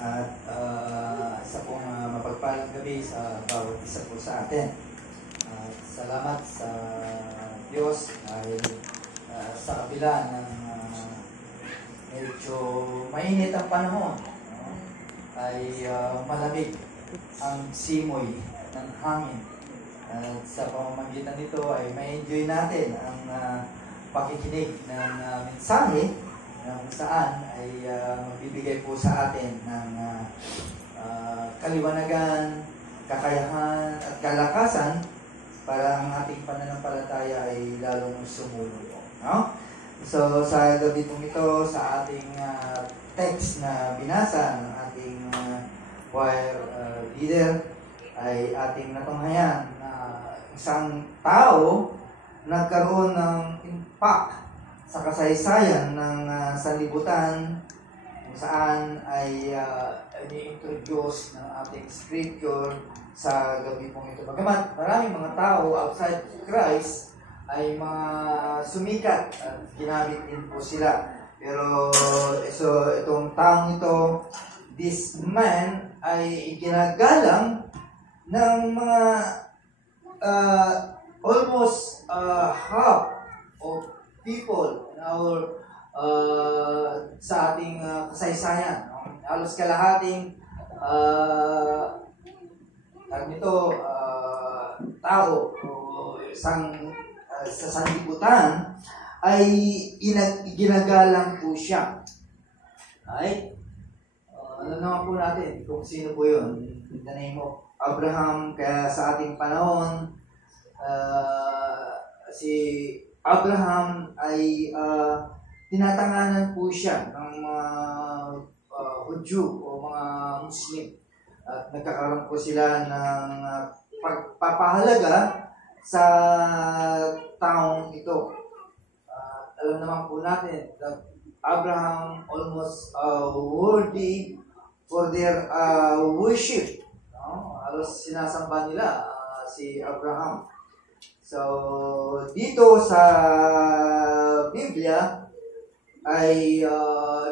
At isa pong mapagpalang gabi sa bawat isa po sa atin. At salamat sa Diyos dahil sa kabila ng medyo mainit ang panahon, no? Ay malamig ang simoy ng hangin. At sa pamamagitan nito ay ma-enjoy natin ang pakikinig ng mensahe na kung saan ay magbibigay po sa atin ng kaliwanagan, kakayahan at kalakasan para ang ating pananampalataya ay lalong sumulo. No? So sa gabi pong ito, sa ating text na binasa ng ating choir leader, ay ating natunghayan na isang tao nagkaroon ng impact sa kasaysayan ng sanlibutan kung saan ay ini-introduce ng ating scripture sa gabi pong ito. Bagamat maraming mga tao outside Christ ay mga sumikat at ginamit din po sila. Pero so itong taong ito, this man ay ginagalang ng mga almost half of people in our sa ating kasaysayan. Halos kalahating tao o isang sa sanlibutan ay ginagalang po siya. Ay, ano naman po natin kung sino po yun? In the name of Abraham. Kaya sa ating panahon, si Abraham ay tinatanganan po siya ng mga Hudyo o mga Muslim. At nagkakaroon po sila ng pagpapahalaga sa taong ito. Alam naman po natin that Abraham almost worthy for their worship. Halos sinasamba nila si Abraham. So, dito sa Biblia ay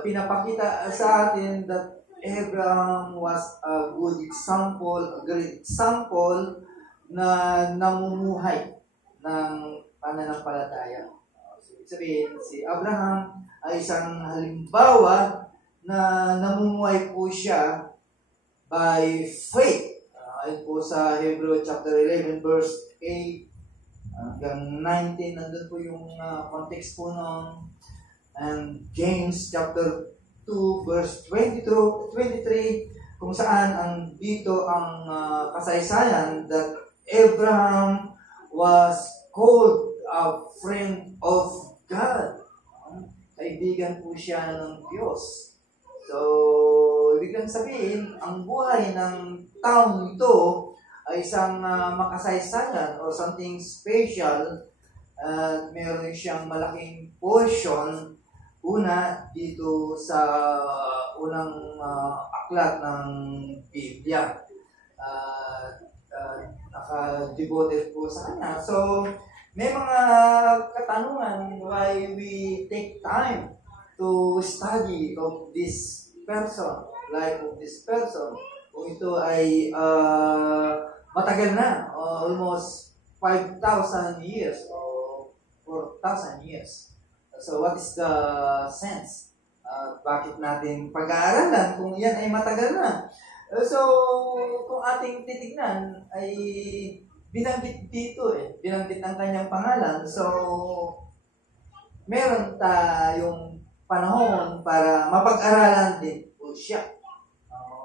pinapakita sa atin that Abraham was a good example, a great example na namumuhay ng pananampalataya. So, sabihin, si Abraham ay isang halimbawa na namumuhay po siya by faith. Ayon po sa Hebrew chapter 11 verse 8 hanggang 19, nandun po yung context po nun. And James chapter 2 verse 20 to 23, kung saan dito ang kasaysayan that Abraham was called a friend of God. Kaibigan po siya ng Diyos. So, ibig sabihin, ang buhay ng taong ito ay isang makasaysayan o something special. Meron siyang malaking portion una dito sa unang aklat ng Biblia. Naka-devoted po sa kanya. So, may mga katanungan why we take time to study of this person, life of this person. Kung ito ay matagal na, almost 5,000 years or 4,000 years. So what is the sense? Bakit natin pag-aaralan kung yan ay matagal na? So kung ating titignan ay binanggit dito binanggit ang kanyang pangalan. So meron tayong panahon para mapag-aralan din po siya.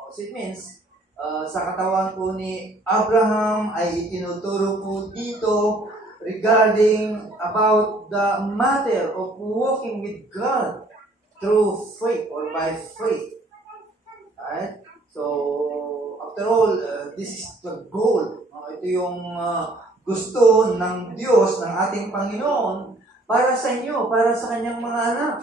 So it means, sa katawan po ni Abraham ay itinuturo po dito regarding about the matter of walking with God through faith or by faith. Right? So, after all, this is the goal. Ito yung gusto ng Diyos, ng ating Panginoon, para sa inyo, para sa kanyang mga anak.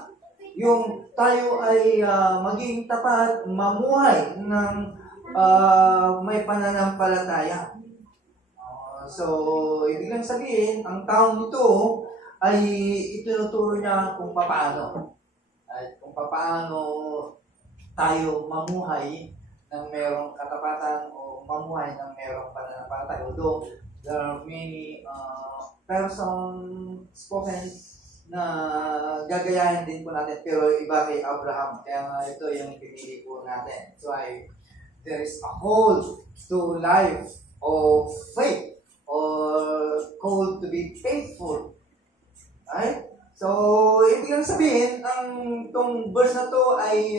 Yung tayo ay maging tapat, mamuhay ng may pananampalataya. So, ibig lang sabihin, ang taong ito ay itinuturo niya kung paano. At kung paano tayo mamuhay ng merong katapatan o mamuhay ng merong pananampalataya. Although there are many person spoken na gagayahin din po natin, pero iba kay Abraham. Kaya nga ito yung pinili po natin. So there is a call to life of faith or call to be faithful. Right? So, ibig sabihin, itong verse na to ay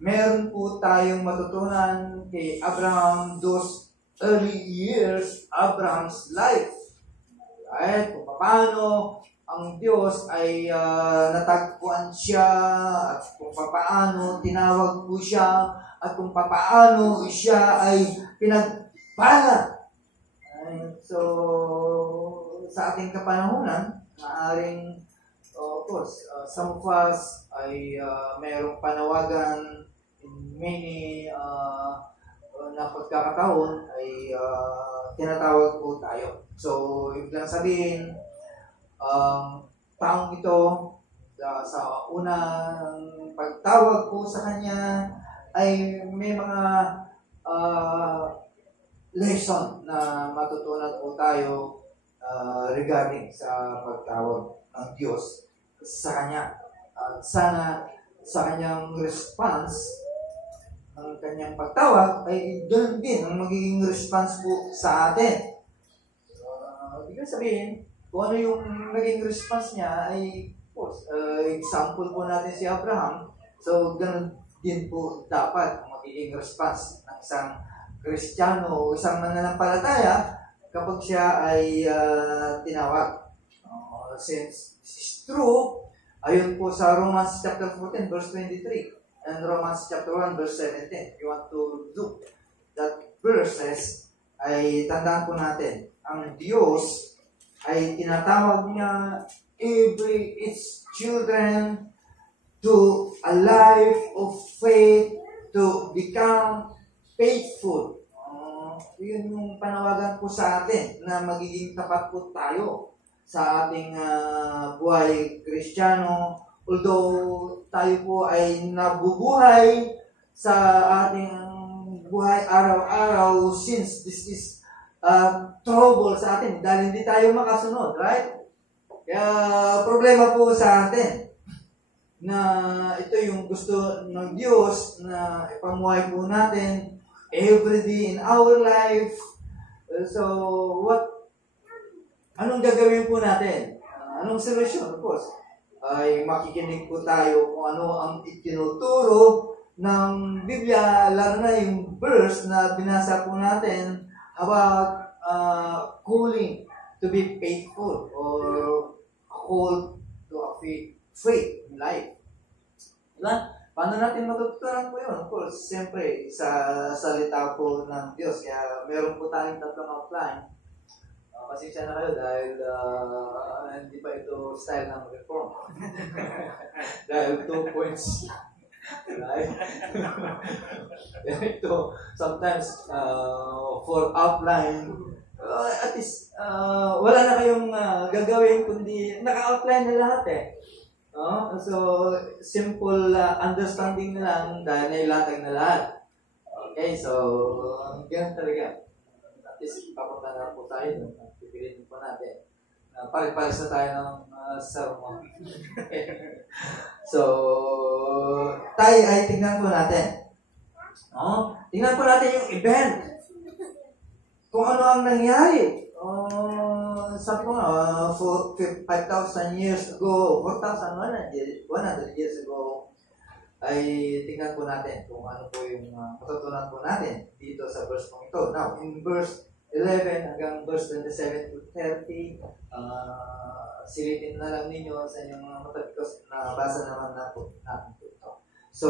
meron po tayong matutunan kay Abraham, those early years, Abraham's life. Right? Kung paano ang Diyos ay natagpuan siya, at kung paano tinawag po siya, at kung paano siya ay pinagpala. So, sa ating kapanahunan, maaaring, of course, some of us ay mayroong panawagan in many na pagkakataon ay tinatawag po tayo. So, ibig lang sabihin, taong ito, sa unang pagtawag po sa kanya, ay may mga lesson na matutunan po tayo regarding sa pagtawag ng Diyos sa kanya. Sana sa kanyang response ng kanyang pagtawag ay doon din ang magiging response po sa atin. Ibig sabihin, kung ano yung naging response niya ay, of course, example po natin si Abraham. So, ganun din po dapat ang magiging response ng isang Kristiyano o isang mananampalataya kapag siya ay tinawag. Since this is true, ayun po sa Romans chapter 14 verse 23 and Romans chapter 1 verse 17. If you want to look that verses, ay tandaan po natin, ang Diyos ay tinatawag niya its children to a life of faith, to become faithful. Yun yung panawagan po sa atin na magiging tapat po tayo sa ating buhay Kristiyano. Although tayo po ay nabubuhay sa ating buhay araw-araw, since this is trouble sa atin dahil hindi tayo makasunod, right? Kaya problema po sa atin na ito yung gusto ng Diyos na ipamuhay po natin every day in our life. So, anong gagawin po natin? Anong solusyon? Of course, ay makikinig po tayo kung ano ang itinuturo ng Biblia, lalo na yung verse na binasa po natin about calling to be faithful or called to a faith in life. Diba? Paano natin matutunan po yun? Of course, siyempre, sa salita po ng Diyos. Kaya meron po tayong tatlong outline. Pasensya na kayo dahil hindi pa ito style ng reform. Dahil 2 points. Right? Ito, sometimes, for outline, at least, wala na kayong gagawin kundi naka-outline na lahat eh. So, simple understanding na lang dahil nailatag na lahat. Okay, so, ganun talaga. At least, papunta na po tayo. Pipilitin po natin. Pare-pares na tayo ng sermon. So, tayo ay tingnan po natin. Tingnan po natin yung event. Kung ano ang nangyari. Sabi ko nga, 5,000 years ago, 4,100 years ago, ay tingnan po natin kung ano po yung matutunan po natin dito sa verse po ito. Now, in verse 11 hanggang verse 27 to 30, silipin na lang ninyo sa inyong mga mata because nabasa naman na po natin po ito. So,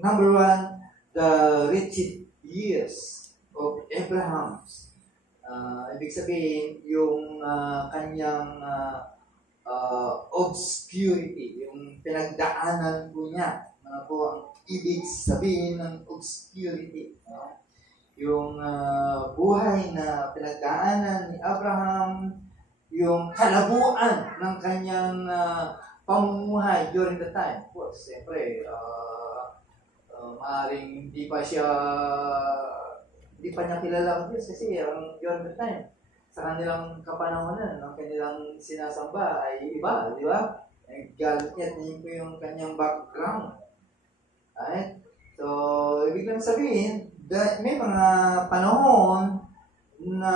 number 1, the wretched years of Abraham. Ibig sabihin, yung kanyang obscurity, yung pinagdaanan po niya. Ano po ang ibig sabihin ng obscurity? Yung buhay na pinagdaanan ni Abraham, yung kalabuan ng kanyang pamumuhay during the time. Of course, siyempre, maaaring hindi pa niya kilala ang Diyos kasi during the time, sa kanilang kapanahonan, ang kanilang sinasamba ay iba, di ba? Galit niya, yun po yung kanyang background. Right? So, ibig lang sabihin, may mga panahon na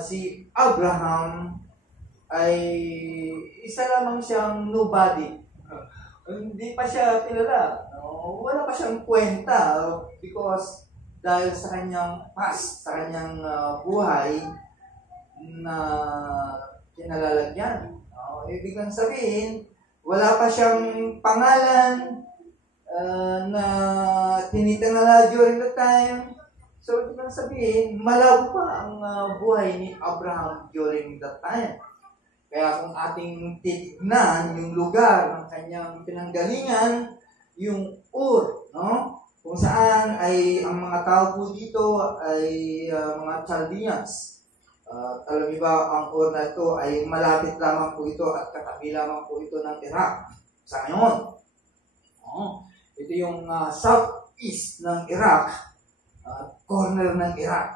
si Abraham ay isa lamang siyang nobody. Hindi pa siya kilala. No? Wala pa siyang kwenta because dahil sa kanyang past, sa kanyang buhay na kinalalagyan. No? Ibig lang sabihin, wala pa siyang pangalan na tinitingala during the time. So, ibig lang sabihin, malabo pa ang buhay ni Abraham during that time. Kaya kung ating titignan yung lugar ng kanyang pinanggalingan, yung Ur, no? Kung saan ay ang mga tao po dito ay mga Chaldeans. Alam niyo ba, ang Ur na ito ay malapit lamang po ito at katabi lamang po ito ng Iraq sa ngayon. Ito yung southeast ng Iraq, corner ng Iraq.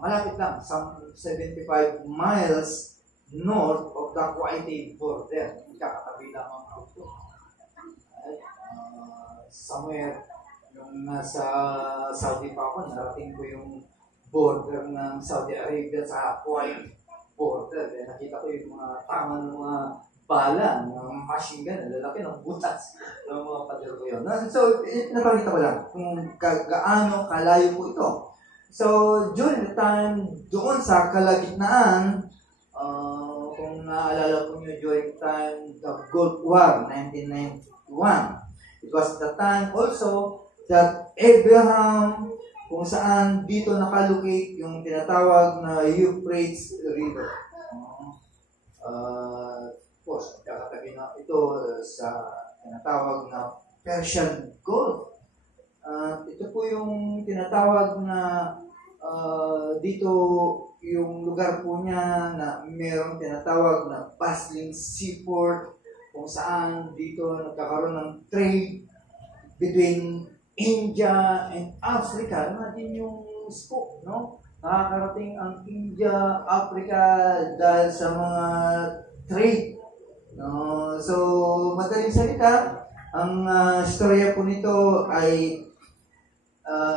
Malapit lang, some 75 miles north of the Kuwaiti border. Katabi lamang po ito. Somewhere, yung nasa Saudi pa ako, narating ko yung border ng Saudi Arabia sa Kuwait border. Kaya nakita ko yung mga tama ng mga bala, ng machine gun, lalaki ng butas ng mga pader ko yun. So, napakita ko lang kung gaano kalayo po ito. So, during the time, doon sa kalagitnaan, kung naalala po nyo during the time, the Gulf War, 1991, it was the time also that Abraham, kung saan dito nakalocate yung tinatawag na Euphrates River. Of course, kakatabi na ito sa tinatawag na Persian Gulf. Ito po yung tinatawag na dito yung lugar po niya na mayroong tinatawag na bustling seaport, kung saan dito nagkakaroon ng trade between India and Africa. Natin yung scope, no? Nakakarating ang India, Africa dahil sa mga trade. No? So, madaling salita, ang storya po nito ay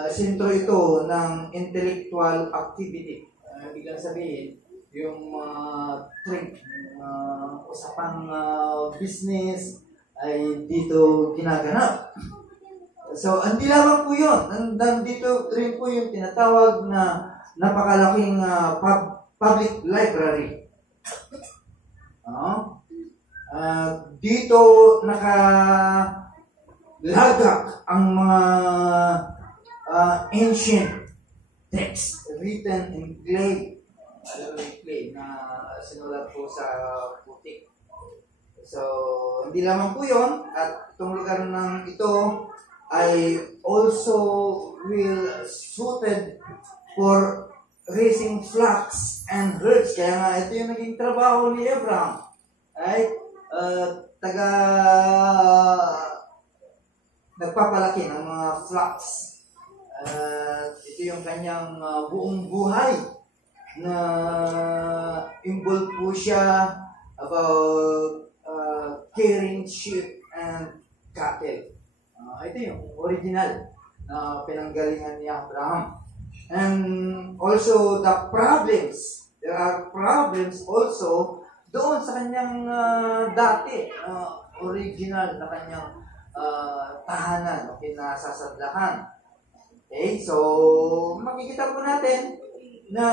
sentro ito ng intellectual activity. Biglang sabihin, yung trade, usapang business ay dito ginaganap. So, hindi lamang po yun. Nandito rin po yung tinatawag na napakalaking public library. Dito nakalagak ang mga ancient text written in clay. Clay na sinulat po sa putik. So, hindi lamang po yun. At itong lugar ng ito ay also will suited for raising flocks and herds. Kaya nga, ito yung naging trabaho ni Abraham. Right? Nagpapalaki ng mga flocks. Ito yung kanyang buong buhay na involved po siya about caring sheep and cattle. Ito yung original na pinanggalingan ni Abraham. And also the problems. There are problems also doon sa kanyang dati original na kanyang tahanan o kinasasadlahan. Okay, so makikita po natin na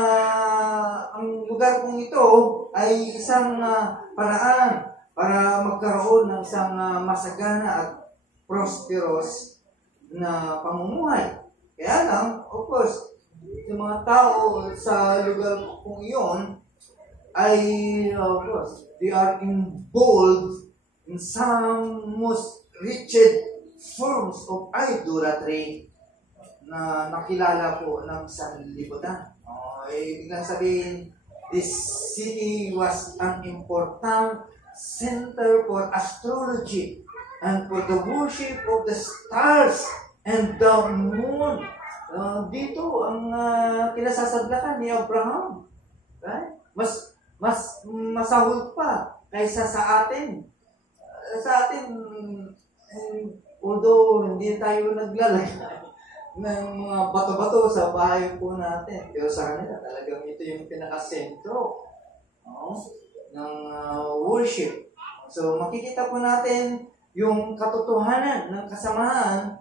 ang lugar pong ito ay isang paraan para magkaroon ng isang masagana at prosperous na pamumuhay. Kaya lang, of course, yung mga tao sa lugar pong iyon ay, of course, they are involved in some most wretched forms of idolatry na nakilala po ng sanlibutan. Ibig sabihin, this city was an important center for astrology and for the worship of the stars and the moon. Dito ang kinasasadlakan ni Abraham. Right? Mas masahol pa kaysa sa atin. Sa atin, although hindi tayo naglalagay ng mga bato-bato sa bahay po natin, pero sa kanila talagang ito yung pinaka-sentro ng worship. So makikita po natin yung katotohanan ng kasamahan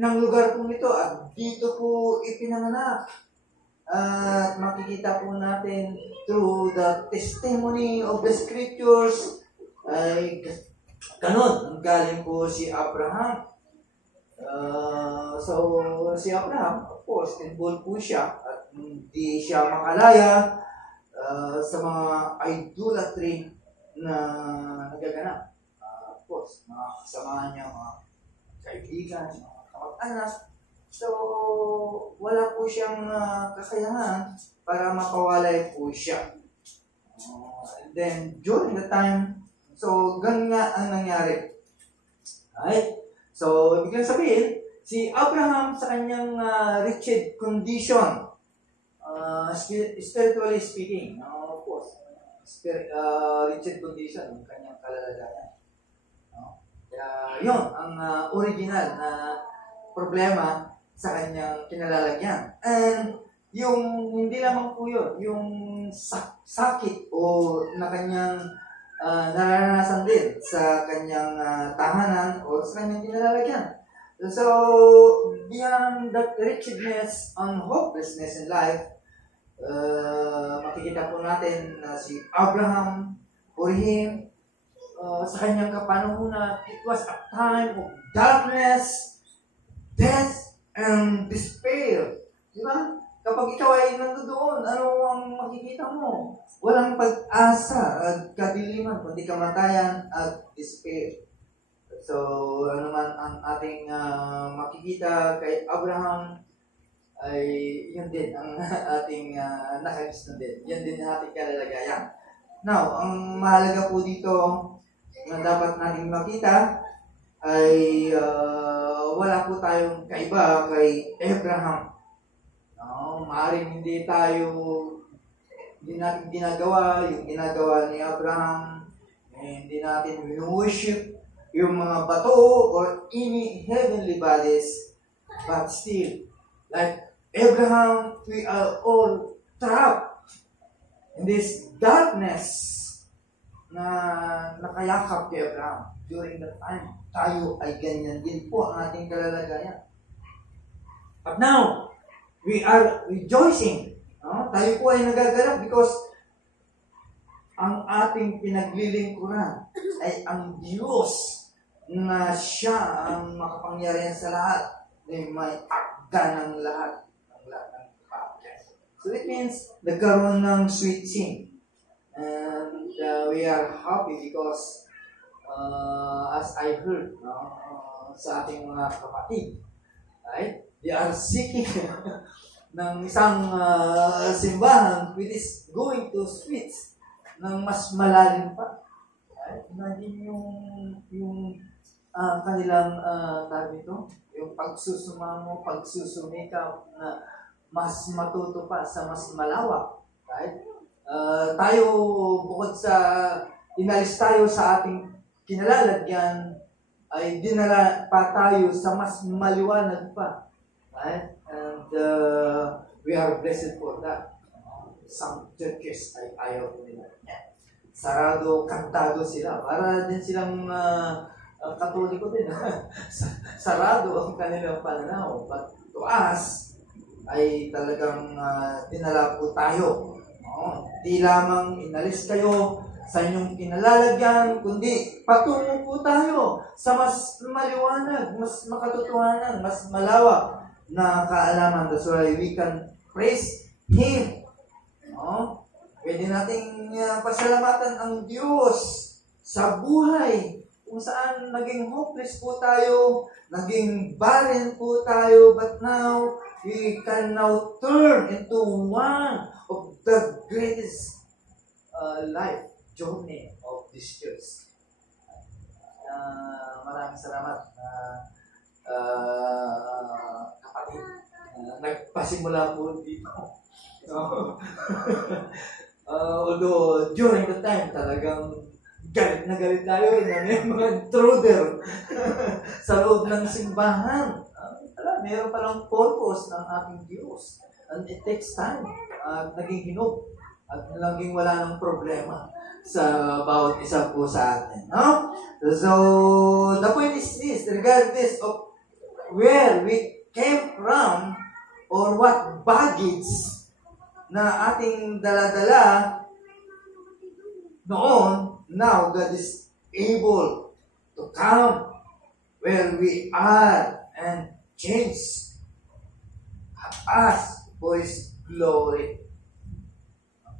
ng lugar po ito at dito po ipinanganak. At makikita po natin through the testimony of the scriptures ay ganun ang galing po si Abraham. So si Abraham, of course, involved po siya at hindi siya makalaya sa mga idolatry na nagaganap. Of course, mga kasamahan niya, mga kaibigan, mga kamag-anak. So, wala po siyang kakayahan para mapawalay po siya. And then, during the time, so, ganun nga ang nangyari. Right? So, ibig sabihin, si Abraham sa kanyang wretched condition, spiritually speaking, of course, wretched condition, ang kanyang kalalagayan. Kaya, yun, ang original na problema sa kanyang kinalalagyan. And yung hindi lamang po yun, yung sakit o na kanyang nararanasan din sa kanyang tahanan o sa kanyang kinalalagyan. So, beyond that wretchedness and hopelessness in life, makikita po natin na si Abraham, for him, sa kanyang kapanahunan, it was a time of darkness, death, and despair. Diba? Kapag ikaw ay nandoon, ano ang makikita mo? Walang pag-asa at kadiliman, kundi kamatayan at despair. So, ano man ang ating makikita kay Abraham, ay yun din ang ating nakagis na din. Yun din ang ating kalalagayan. Now, ang mahalaga po dito na dapat natin makita ay wala po tayong kaiba kay Abraham. Maaaring hindi natin ginagawa yung ginagawa ni Abraham, hindi natin worship yung mga bato or any heavenly bodies, but still, like Abraham, we are all trapped in this darkness na nakayakap kay Abraham during that time. Tayo ay ganyan din po ang ating kalalagayan. But now, we are rejoicing. Tayo po ay nagagalak because ang ating pinaglilingkuran ay ang Diyos na siya ang makapangyarihan sa lahat, na may akda ng lahat ng bagay. So it means nagkaroon ng sweet scene. And we are happy because as I heard sa ating mga kapatid, right? They are seeking ng isang simbahan which is going to switch ng mas malalim pa. Right? Imagine yung kanilang tawag ito, yung pagsusumamo, pagsusumikap na mas matuto pa sa mas malawak. Right? Tayo, bukod sa inalis tayo sa ating kinalalagyan, ay dinala pa tayo sa mas maliwanag pa. Right? And we are blessed for that. Some churches ay ayaw nila. Sarado, kantado sila. Para din silang Katoliko din. Sarado ang kanilang pananaw. But to us, ay talagang dinala po tayo. Di lamang inalis kayo sa inyong kinalalagyan, kundi patungo po tayo sa mas maliwanag, mas makatotohanan, mas malawak na kaalaman. That's why we can praise Him. Pwede nating pasalamatan ang Diyos sa buhay kung saan naging hopeless po tayo, naging barren po tayo, but now we can now turn into one of the greatest life journey of this church. Maraming salamat. kapatid, nagpasimula po dito. Although during the time talagang galit na galit tayo na may mga intruder sa loob ng simbahan. Mayroon palang purpose ng ating Diyos. And it takes time. Naging hinog. At naging wala ng problema sa bawat isa po sa atin. No? So, the point is this, regardless of where we came from or what baggage na ating dala-dala noon, now God is able to come where we are and change us for His glory.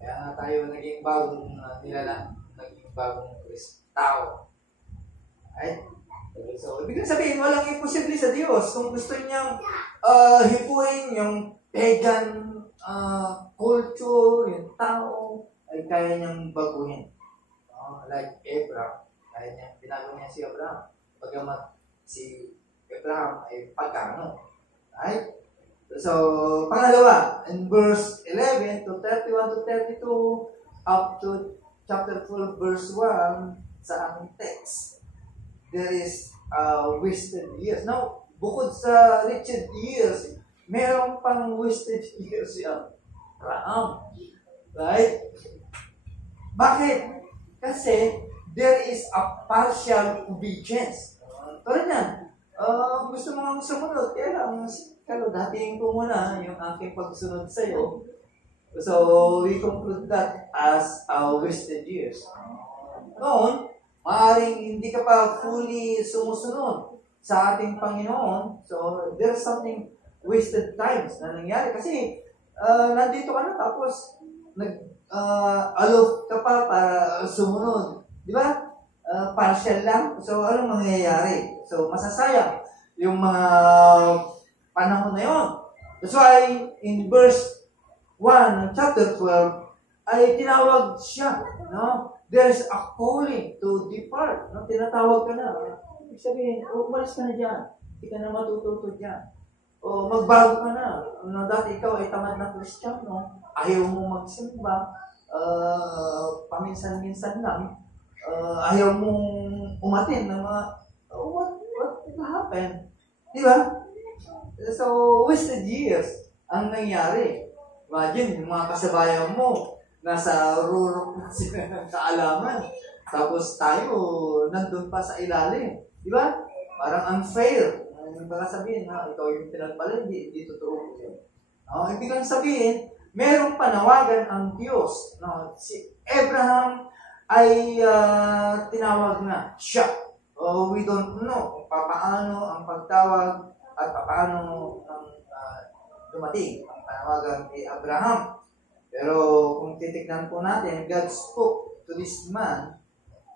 Kaya nga tayo naging bagong nilalang, naging bagong tao. Right? So, ibig sabihin, walang imposible sa Diyos. Kung gusto niyang hipuin yung pagan culture, yung tao, ay kaya niyang baguhin. Like Abraham. Kaya niya, binago niya si Abraham. Pagamat si Abraham ay pagano. Right? So, pangalawa, in verse 11 to 31 to 32, up to chapter 12, verse 1, sa aming text, there is wasted years. Now, bukod sa wretched years, meron pang wasted years si Abraham. Right? Bakit? Kasi there is a partial obedience. Tulad yan, gusto mo nga sumunod, kaya lang, dating ko muna yung aking pagsunod sa iyo. So, we conclude that as wasted years. Noon, maaaring hindi ka pa fully sumusunod sa ating Panginoon. So, there's something wasted times na nangyari. Kasi, nandito ka na tapos, aloof ka pa para sumunod. Di ba? Partial lang. So, anong mangyayari? So, masasayang yung mga panahon na yun. That's why, in verse 1 ng chapter 12, ay tinawag siya. No? There's a calling to depart. No? Tinatawag ka na. Ibig sabihin, umalis ka na dyan. Hindi ka na matututo dyan. O magbago ka na. Dati ikaw ay tamad na Kristiyano. Ayaw mo magsimba. Paminsan-minsan lang. Ayaw mong umatin ng mga, what happened? Di ba? So, wasted years ang nangyari. Imagine, yung mga kasabayan mo, nasa rurok na sila ng kaalaman. Tapos tayo, nandun pa sa ilalim. Di ba? Parang unfair. Baka sabihin, ikaw yung pinagpala, hindi totoo yun. Ibig sabihin, merong panawagan ang Diyos. Si Abraham ay tinawag na siya. We don't know kung paano ang pagtawag at paano dumating ang panawagan kay Abraham. Pero kung titignan po natin, God spoke to this man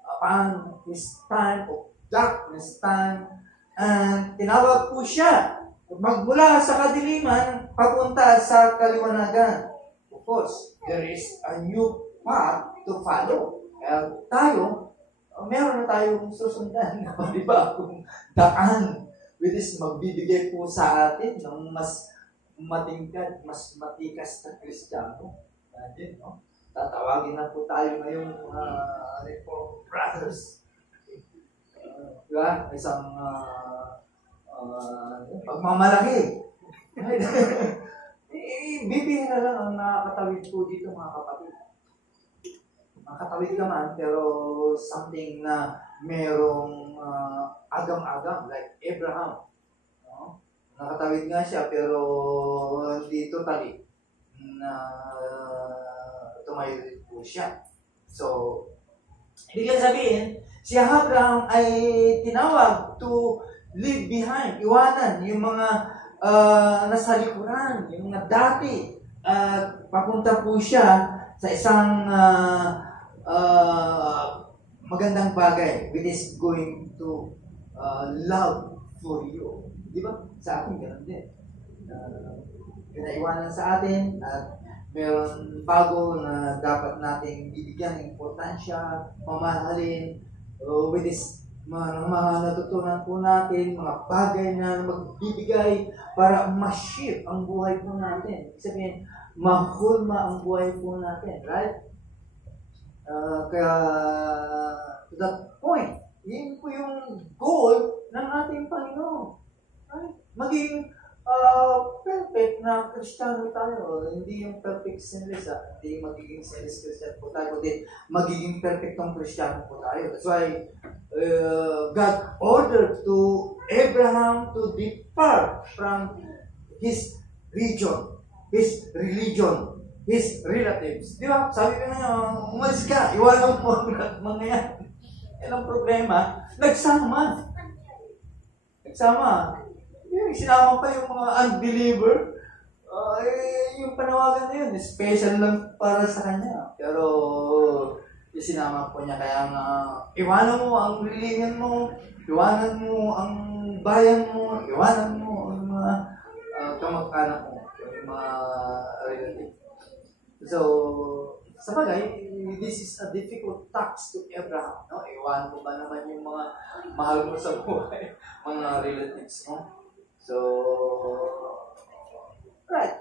upon his time of darkness time, and tinawag po siya magmula sa kadiliman papunta sa kaliwanagan. Of course, there is a new path to follow. Kaya tayo, meron na tayong susundan na panibagong daan, which is magbibigay po sa atin ng mas matingkad, mas matikas na Kristiyano. Imagine, no? Tatawagin na po tayo ngayong Reformed Brothers. Diba? Isang pagmamalaki. Bibihira lang ang nakakatawid po dito, mga kapatid. Nakatawid ka man, pero something na merong agam-agam, like Abraham. No? Nakatawid nga siya, pero hindi totally na tumayo po siya. So, ibig sabihin, si Abraham ay tinawag to leave behind, iwanan yung mga nasa likuran, yung mga dati. Papunta po siya sa isang magandang bagay, which is going to love for you. Di ba? Sa atin, ganun din. Pinaiwanan sa atin at meron bago na dapat nating bibigyan ng importansya, mamahalin, which is mga natutunan po natin, mga bagay na magbibigay para ma-shift ang buhay po natin. Ibig sabihin, mahulma ang buhay po natin, right? Kaya, to that point, yun po yung goal ng ating Panginoon. Right? Maging perfect na Kristiyano tayo. Hindi yung perfect sinless. Hindi magiging sinless Christian po tayo. Kundi magiging perfectong Kristiyano po tayo. That's why God ordered to Abraham to depart from his region, his religion, his relatives. Di ba? Sabi ko na, umalis ka, iwanan mo ang mga yan. Yan ang problema. Nagsama. Sinama pa yung mga unbeliever. Yung panawagan na yun, special lang para sa kanya. Pero, sinama po niya. Kaya nga, iwanan mo ang religion mo, iwanan mo ang bayan mo, iwanan mo ang mga kamag-anak mo, yung mga relatives. So, sa bagay, this is a difficult task to Abraham. No? Iwan mo ba naman yung mga mahal mo sa buhay, mga relatives mo? So, right,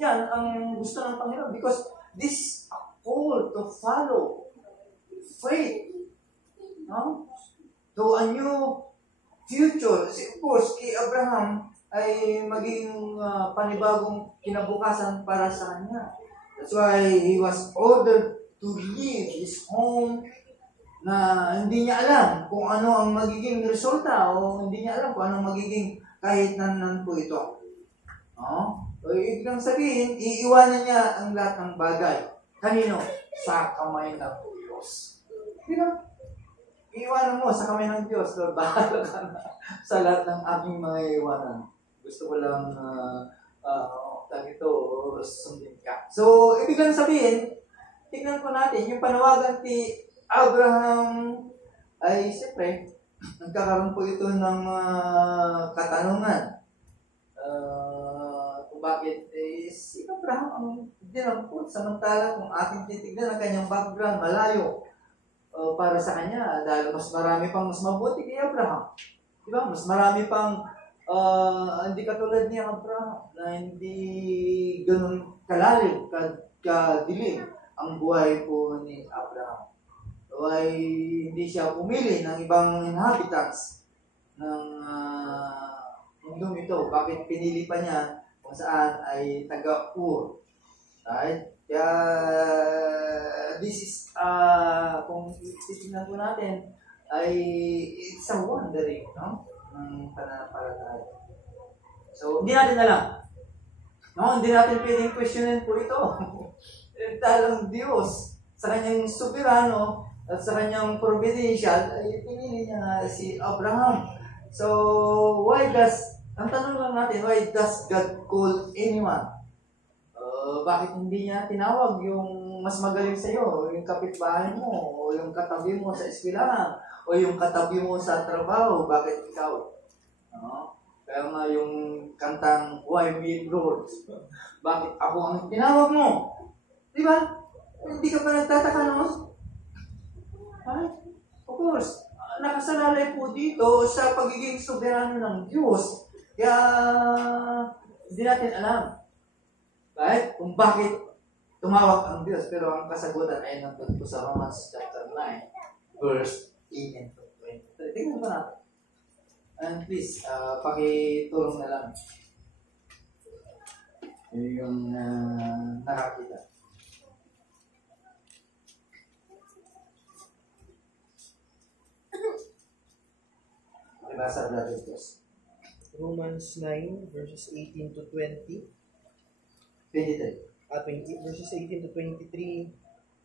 yan ang gusto ng Panginoon because this is a call to follow faith, no? To a new future. Kasi of course, kay Abraham ay maging panibagong kinabukasan para sa kanya. That's why he was ordered to leave his home na hindi niya alam kung ano ang magiging resulta o hindi niya alam kung ano ang magiging kahit nan po ito. No? So, ibig sabihin, iiwanan niya ang lahat ng bagay. Kanino? Sa kamay ng Diyos. Diba? Iiwanan mo sa kamay ng Diyos. So, bahala ka na sa lahat ng aking mga iiwanan. Gusto ko lang sundin ka. So, ibig lang sabihin, tignan po natin, yung panawagan ni Abraham ay siyempre, nagkakaroon po ito ng katanungan. Kung bakit si Abraham ang dinampot samantala kung ating titignan ang kanyang background, malayo para sa kanya dahil mas marami pang mas mabuti kay Abraham. Diba? Mas marami pang hindi katulad ni Abraham na hindi ganun kalalim, kadilim ang buhay po ni Abraham. So ay hindi siya pumili ng ibang inhabitants ng mundong ito. Bakit pinili pa niya kung saan ay taga-Ur? Right? Kaya this is, kung titignan po natin, ay it's a wondering, no? Ng pananampalataya. So, hindi natin alam. No? Hindi natin pwedeng questionin po ito. Dahil ang Diyos, sa kanyang soberano at sa kanyang providential, ay pinili niya nga si Abraham. So, ang tanong lang natin, why does God call anyone? Bakit hindi niya tinawag yung mas magaling sa iyo, yung kapitbahay mo, o yung katabi mo sa eskwelahan, o yung katabi mo sa trabaho? Bakit ikaw? Kaya nga yung kantang Why Me Lord? Bakit ako ang tinawag mo? Di ba? Hindi ka pa nagtataka naman? Of course, nakasalalay po dito sa pagiging soberano ng Diyos. Kaya hindi natin alam. Right? Kung bakit tumawag ang Diyos. Pero ang kasagutan ay nandun po sa Romans chapter 9, verse 18 to 20. Tingnan mo natin. And please, pakitulong na lang. Yung nakakita. Nasa Brother Diyos. Romans 9, verses 18 to 20. 23. 20, verses 18 to 23.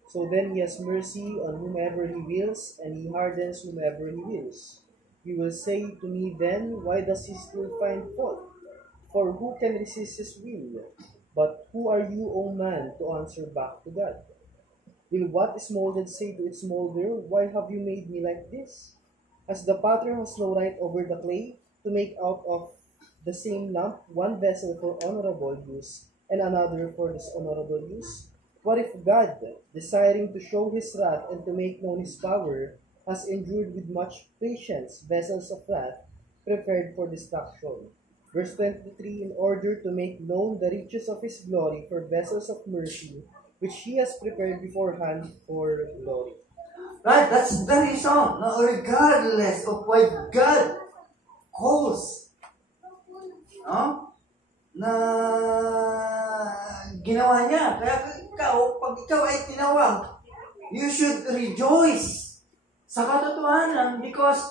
So then he has mercy on whomever he wills, and he hardens whomever he wills. You will say to me then, why does he still find fault? For who can resist his will? But who are you, O man, to answer back to God? Will what is molded say to its molder, why have you made me like this? As the potter has no right over the clay, to make out of the same lump one vessel for honorable use, and another for dishonorable use? What if God, desiring to show his wrath and to make known his power, has endured with much patience vessels of wrath prepared for destruction. Verse 23, in order to make known the riches of his glory for vessels of mercy, which he has prepared beforehand for glory. Right? That's the reason. Now, regardless of what God calls, no? Na ginawa niya. Kaya ikaw, pag ikaw ay tinawag, you should rejoice sa katotohanan because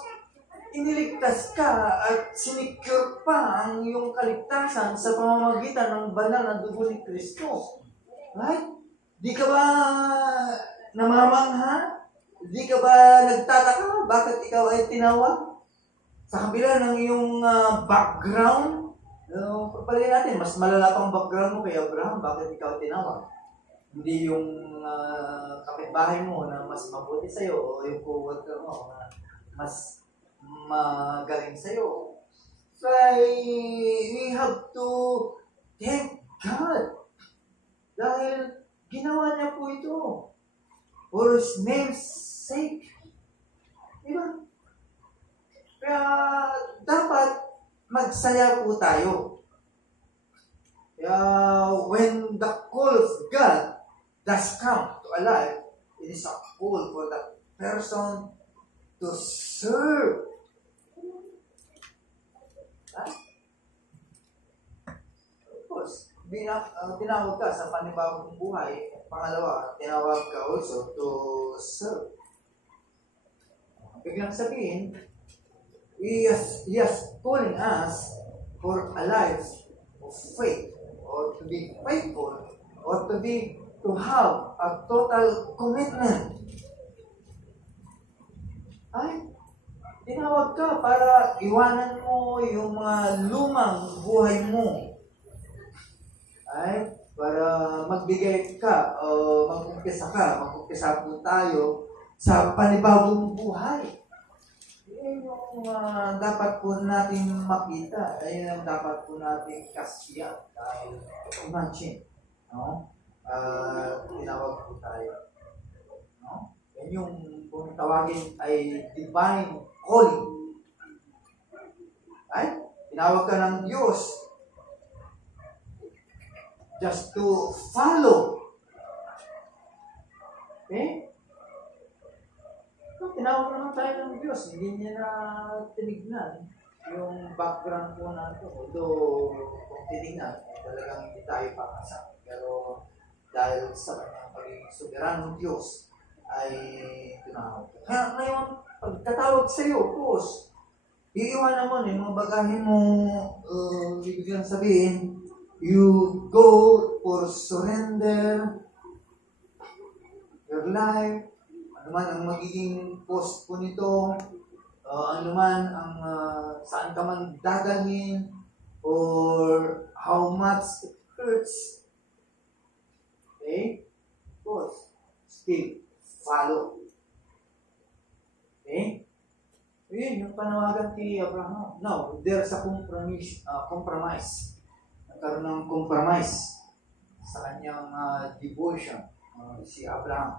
iniligtas ka at sinicure pa ang iyong kaligtasan sa pamamagitan ng banal na dugo ni Kristo. Right? Di ka ba namamangha? Di ka ba nagtataka? Bakit ikaw ay tinawag? Sa kabila ng iyong background, pagpalagay natin, mas malala pang background mo kay Abraham, bakit ikaw tinawag? Hindi yung kapitbahay mo na mas mabuti sa'yo o yung co-worker mo na mas magaling sa'yo. So, we have to thank God dahil ginawa niya po ito for His name's sake. Diba? Kaya dapat magsaya po tayo. Kaya when the call of God does come to a life, it is a call for that person to serve. Of course, tinawag ka sa panibagong buhay. Pangalawa, tinawag ka also to serve. Biglang sabihin, He is calling us for a life of faith, or to be faithful, or to have a total commitment. Ay, tinawag ka para iwanan mo yung mga lumang buhay mo. Ay, para magbigay ka o mag-umpisa po tayo sa panibagong buhay. Yun yung dapat po natin makita. Ayun ang dapat po natin kasiyan. Dahil, imagine, no? Tinawag po tayo. No? Yan yung kung tawagin ay divine calling. Right? Tinawag ka ng Diyos just to follow. Okay? Tinawag naman tayo ng Diyos. Hindi niya na tinignan yung background po natin. Although, kung tinignan, talagang hindi tayo pakasama. Pero dahil sa kanyang pagiging soberanong Diyos, ay tinawag. Kaya ngayon, pagkatawag sa iyo, of course, iiwanan mo yung mga bagahin mo, ibig sabihin, you go for surrender your life, ano man ang magiging cost po nito, ano man ang saan ka man dadalhin, or how much it hurts. Okay? Of course, still follow. Okay? Yun, yung panawagan kay Abraham. No, there's a compromise. Nagkaroon ng compromise sa kanyang devotion, si Abraham.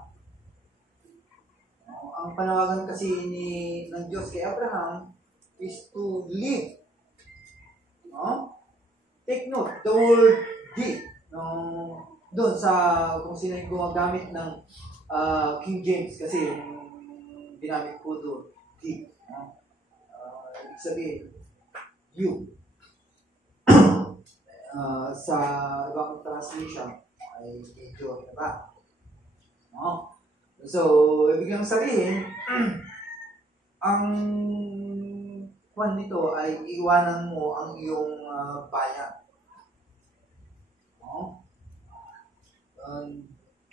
Ang panawagan kasi ng Diyos kay Abraham is to live. No? Take note, the word deed. Doon sa kung sino yung gumagamit ng King James kasi ginamit po doon, deed. No? Ibig sabihin, you. Sa ibang translation ay medyo iba. No? So, ibig sabihin, ang kwan nito ay iwanan mo ang iyong bayan. No?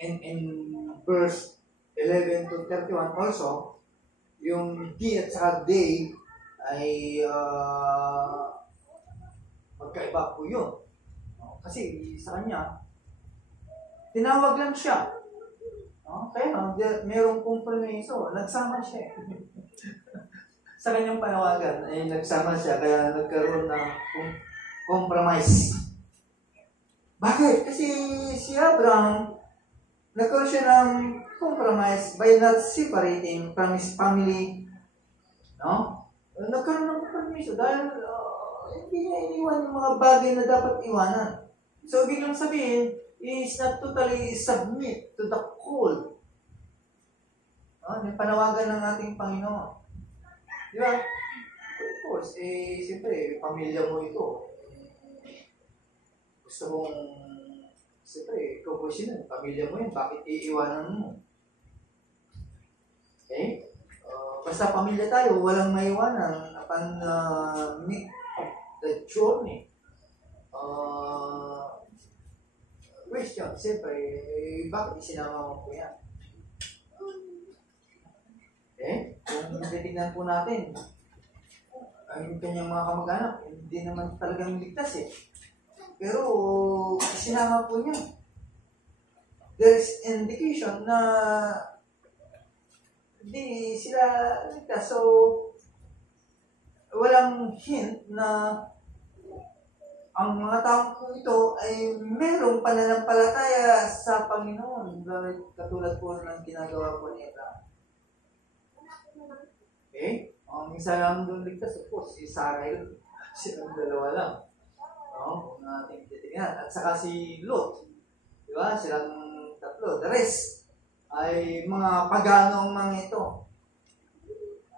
In verse 11 to 31 also, yung D at saka day ay magkaiba po yun. No? Kasi sa kanya, tinawag lang siya. Okay, merong kompromiso. Nagsama siya. Sa kanyang panawagan, ay nagsama siya. Kaya nagkaroon ng compromise. Bakit? Kasi si Abraham, nagkaroon siya ng compromise by not separating from his family. No? Nagkaroon ng compromise dahil hindi niya iniwan yung mga bagay na dapat iwanan. So, biglang sabihin, he is not totally submit to the call. Yung panawagan ng ating Panginoon. Di ba? Of course, siyempre, pamilya mo ito. Gusto mong, siyempre, ikaw po siya, pamilya mo yun, bakit iiwanan mo? Okay? Basta pamilya tayo, walang maiwanan upon meet the journey. Question, siyempre, bakit isinama mo po yan? Kung titignan po natin, ang kanyang mga kamag-anak, hindi naman talagang ligtas Pero, isinama po niya. There's indication na hindi sila ligtas. So, walang hint na ang mga taong ito ay merong pananampalataya sa Panginoon. Katulad po ng ginagawa po ni Abraham. Okay? Ang isa lang doon ligtas, of course, si Sarah yun. Silang dalawa lang. Kung natin titignan. At saka si Lot. Di ba? Silang tatlo. The rest ay mga paganong mga ito.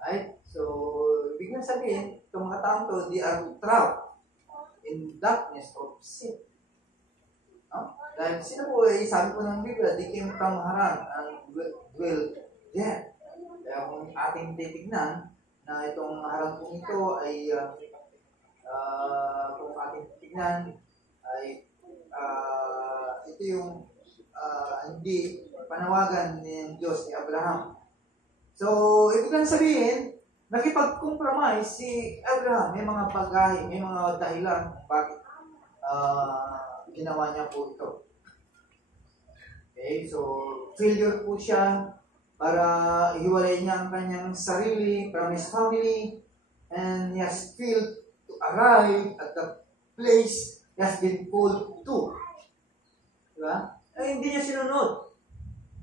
Right? So, ibig na sabihin, itong mga taong to, they are trapped in darkness of sin. Dahil sila po sabi po ng Biblia, they came from Haran and dwell there. Kaya kung ating titignan na itong Haran po ito ay kung ating titignan ay ito yung hindi panawagan ng Diyos ni Abraham. So, ibig lang sabihin, nakipag-compromise si Abraham. May mga bagay, may mga dahilan bakit ginawa niya po ito. Okay, so failure po siya para ihiwalay niya ang kanyang sarili from his family, and he has failed to arrive at the place he has been called to. Diba? Hindi niya sinunod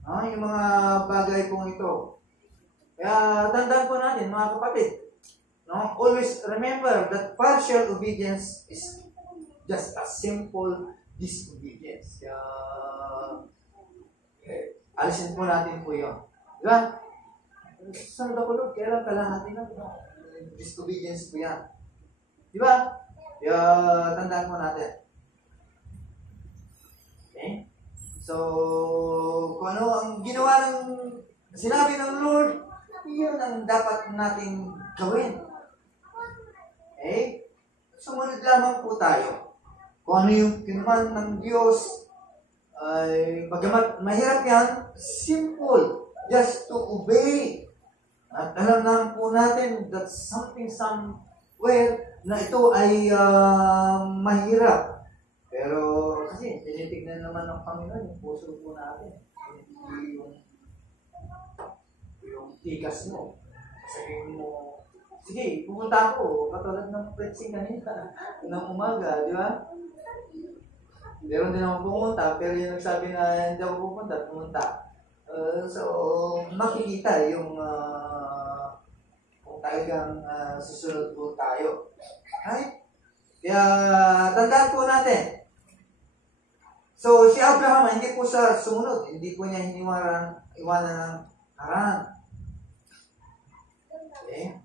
yung mga bagay pong ito. Kaya tandaan po natin, mga kapatid, always remember that partial obedience is just a simple disobedience. Alisin po natin po yun. Diba? Sunod ako Lord, kaya lang kalahati na po. Disobedience po yan. Diba? Kaya tandaan po natin. Okay? So, kung ano ang ginawa ng sinabi ng Lord, yun ang dapat nating gawin. Okay? Sumunod lamang po tayo. Kung ano yung kinuman ng Diyos, ay bagamat mahirap yan, simple. Just to obey. At alam naman po natin that something somewhere na ito ay mahirap. Pero kasi tinitignan naman ng Panginoon yung puso po natin. Hindi yung tikas mo. Sabihin mo, sige, pumunta ako. Katulad ng preaching kanina ng umaga, di ba? Meron din ako pumunta, pero yung nagsabi na hindi ako pumunta. So, makikita yung kung talagang susunod po tayo. Right? Kaya, tandaan po natin. So, si Abraham, hindi po siya sumunod. Hindi po niya iwanan ng Haran. Okay?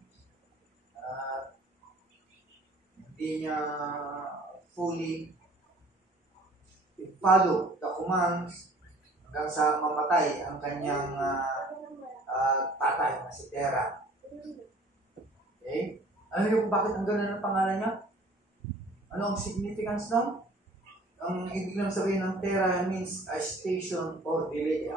Hindi niya fully follow the commands hanggang sa mamatay ang kanyang tatay na si Terah. Okay? Alam niyo kung bakit ang ganda ng pangalan niya? Ano ang significance nun? Ang ibig lang sabihin ng Terah means a station or delay.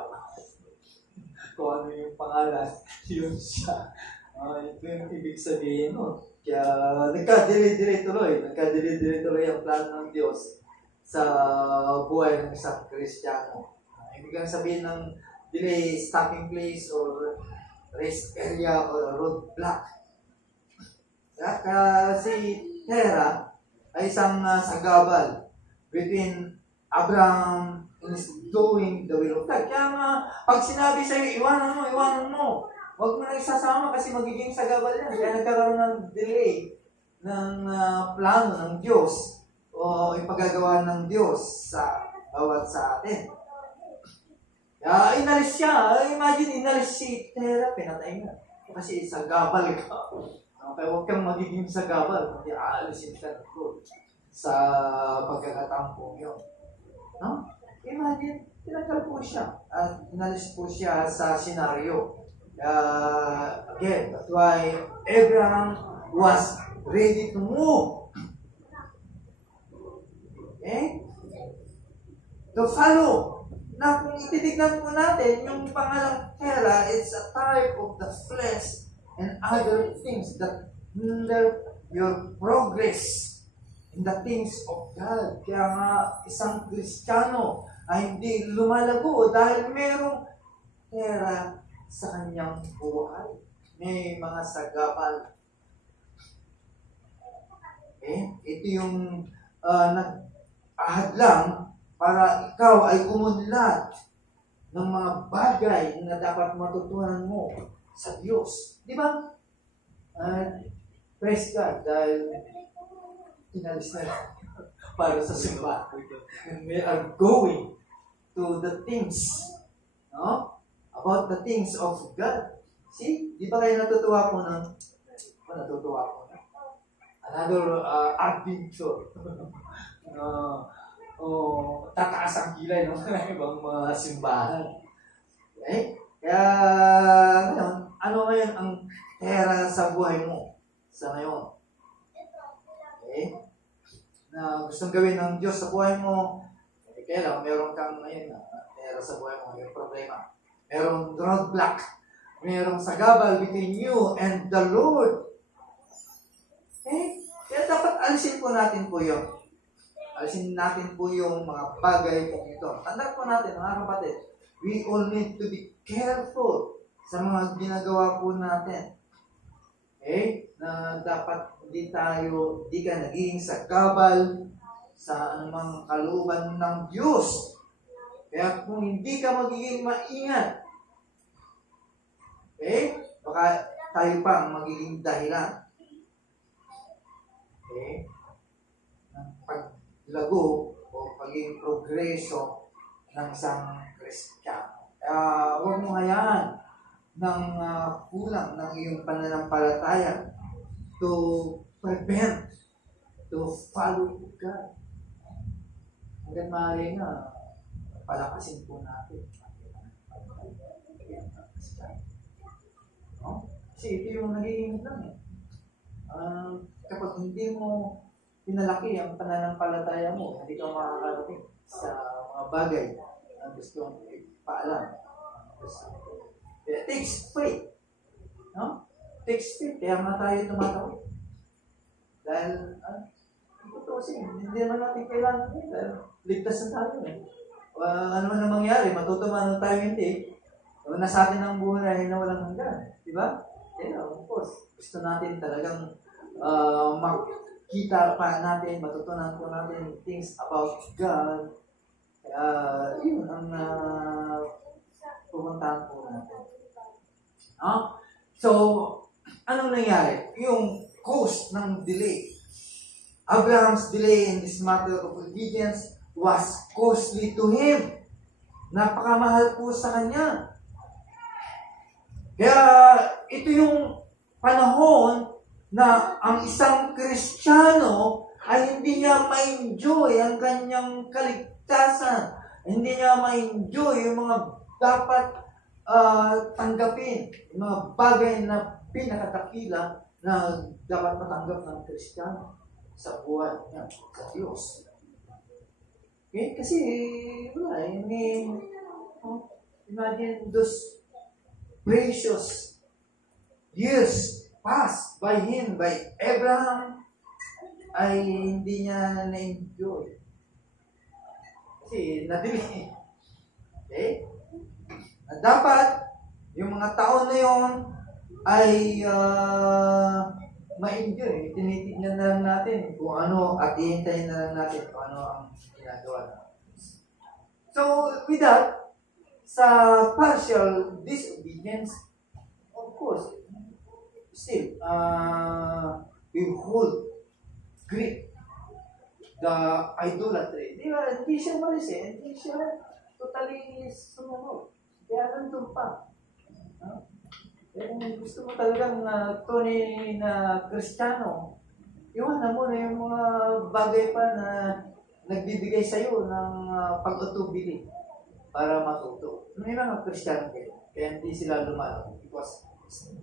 Kung ano yung pangalan, yun siya. Ito yung ibig sabihin nun. Kaya nagka-delay tuloy ang plano ng Diyos sa buhay ng isang Kristiyano. Ibig lang sabihin ng delay, stopping place, or rest area, or road block. Kasi Terah ay isang sagabal between Abraham is doing the will of God. Kaya nga, pag sinabi sa'yo, iwanan mo. Huwag mo na isasama kasi magiging sagabal yan. Kaya nagkaroon ng delay ng plano ng Diyos o ipagagawa ng Diyos sa bawat sa atin. Kaya inalis siya. Imagine, inalis si Tera, pinatay niya. Kasi sagabal ka. Kaya huwag kang magiging sagabal. Hindi aalisin ka sa pagkakatampo yun. No? Imagine, tinanggal po siya. At inalis po siya sa senaryo. Again, that's why Abraham was ready to move. Okay? To follow. Na kung ititignan po natin, yung pangalang Tera, it's a type of the flesh and other things that hinder your progress in the things of God. Kaya nga, isang Kristiyano ay hindi lumalago dahil merong Tera sa kanyang buhay. May mga sagabal. Okay? Ito yung nag-ahadlang para ikaw ay umunlad ng mga bagay na dapat matutunan mo sa Diyos. Di ba? Praise God dahil tinalis na para sa simbahan. We are going to the things, no? About the things of God. See? Di ba kayo natutuwa po na? Natutuwa po na. Another adventure. Tataas ang kilay ng ibang mga simbahan. Okay? Kaya, ngayon, ano ngayon ang Tera sa buhay mo sa ngayon? Okay? Na gustong gawin ng Diyos sa buhay mo, kaya lang, meron kang ngayon Tera sa buhay mo, may problema. Merong roadblock. Merong sagabal between you and the Lord. Okay? Kaya dapat alisin po natin po yun. Alisin natin po yung mga bagay po ito. Tandaan po natin, mga kapatid, we all need to be careful sa mga ginagawa po natin. Okay? Na dapat hindi ka naging sagabal sa anumang kalooban ng Diyos. Kaya kung hindi ka magiging maingat, okay? Baka tayo pa ang magiging dahilan. Okay? Ng paglago o pagiging progreso ng isang Kristiyano. Huwag mo hayaan ng kulang ng iyong pananampalataya to prevent, to follow God. Hanggang maaari nga, palakasin po natin. No? Kasi ito yung nagiging lang eh. Kapag hindi mo pinalaki ang pananampalataya mo, hindi ka makakarating sa mga bagay na gusto mong ipaalam. It takes faith. No? It takes faith. Kaya nga tayo tumatawid. Dahil, hindi naman natin kailangan yun. Dahil ligtas na tayo eh. Ano man ang mangyari, matutuman tayo hindi. Nasa atin ang buhay na walang hanggan. Diba? Yeah, of course. Gusto natin talagang makita pa natin, matutunan po natin things about God. Yun ang pupuntahan po natin. So, anong nangyari? Yung cause ng delay. Abraham's delay in this matter of obedience was costly to him. Napakamahal po sa kanya. Kaya ito yung panahon na ang isang Kristiyano ay hindi niya ma-enjoy ang kanyang kaligtasan. Hindi niya ma-enjoy yung mga dapat tanggapin. Yung mga bagay na pinakatakila na dapat matanggap ng Kristiyano sa buhay niya, sa Diyos. Okay? Kasi, wala, imagine those precious years passed by him, by Abraham, ay hindi niya na-enjoy. Kasi, nadili. Okay? Na dapat, yung mga taon na yun, ay ma-enjoy. Tinitignan na lang natin kung ano at ihintayin na lang natin kung ano ang ginagawa na So, with that, sa partial disobedience, of course, still, we hold grip the idolatry. Di ba? Hindi siya malis eh. Hindi siya totally sumunod. Kaya nandun pa. Huh? Kung gusto mo talagang tunay na Kristiyano, iwanan mo na yung mga bagay pa na nagbibigay sa'yo ng pag-utubili para matuto. May mga Kristiyano kaya hindi sila lumalaw because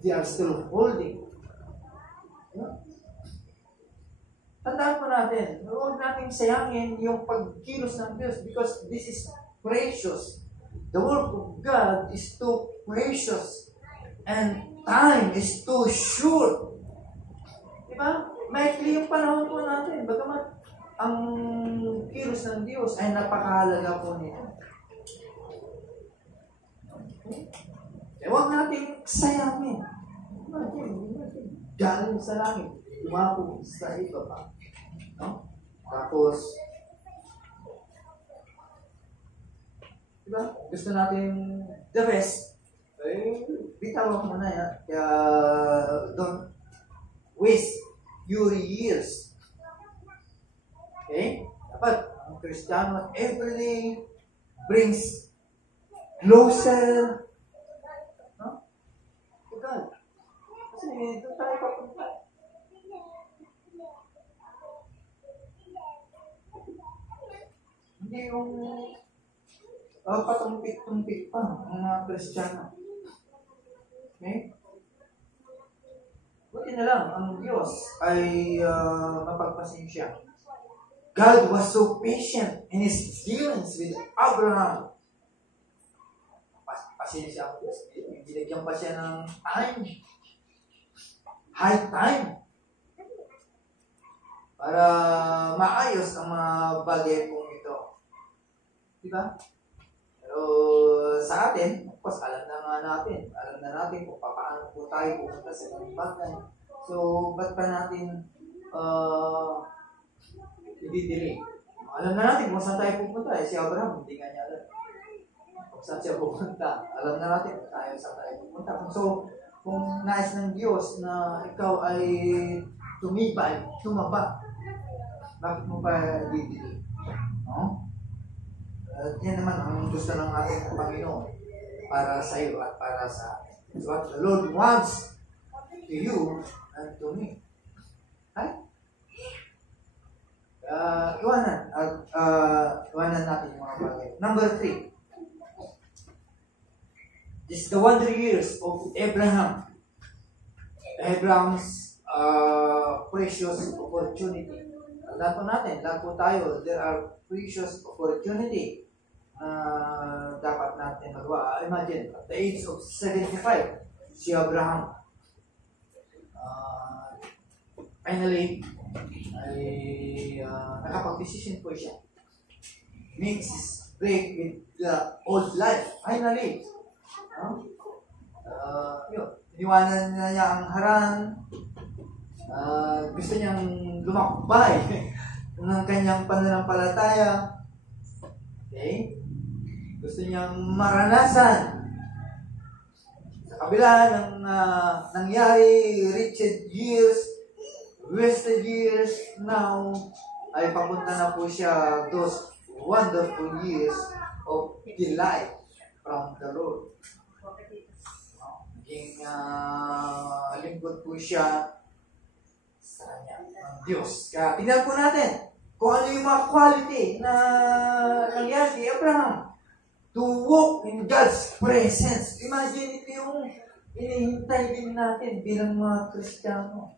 they are still holding. Tandaan po natin, huwag natin sayangin yung pagkilos ng Diyos because this is precious. The Word of God is too precious and time is too short. Diba? Maikli yung panahon po natin. Bagamat ang kilos ng Diyos ay napakahalaga po nito. Okay? Huwag natin sayangin. Galing sa langit. Tumapog sa ito pa. No? Tapos, diba? Gusto natin the rest. Eh, bitawan mo na yan. Kaya, don't waste your years. Okay? Dapat, ang Kristiyano everyday brings closer to God. Kasi doon tayo papunta. Hindi yung patumpik-tumpik pa ang mga Kristiyano. Okay? Buti na lang, ang Diyos ay mapagpasensya. God was so patient in His dealings with Abraham. Pasensya ang Diyos. Binigyan pa siya ng time. High time. Para maayos ang mga bagay pong ito. Diba? Pero sa atin, of course, alam na nga natin. Alam na natin kung paano po tayo pumunta sa mga bagay. So, ba't pa natin i-delay? Alam na natin kung saan tayo pupunta. Si Abraham, hindi nga niya alam. Kung saan siya pupunta. Alam na natin kung saan tayo pupunta. So, kung nais ng Diyos na ikaw ay tumaba, bakit mo pa i-delay? No? Yan naman ang gusto ng ating Panginoon para sa iyo at para sa atin. So what the Lord wants to you and to me. Right? Iwanan natin yung mga bagay. Number 3. This is the 100 years of Abraham. Abraham's precious opportunity. Lahat po natin, lahat po tayo, there are precious opportunity dapat natin magawa. Imagine, at the age of 75, si Abraham finally ay nakapag-decision po siya. Makes his break with the old life. Finally. Iniwanan niya ang Haran. Gusto niyang lumakbay ng kanyang pananampalataya. Okay? Gusto niyang maranasan sa kabila ng nangyari, wretched years, wasted years, now ay papunta na po siya those wonderful years of delight from the Lord. Naging lingkod po siya sa kanya ng Diyos. Kaya tingnan po natin kung ano yung mga quality na nangyari kay Abraham. To walk in God's presence. Imagine ito yung inihintay din natin bilang mga Kristiyano.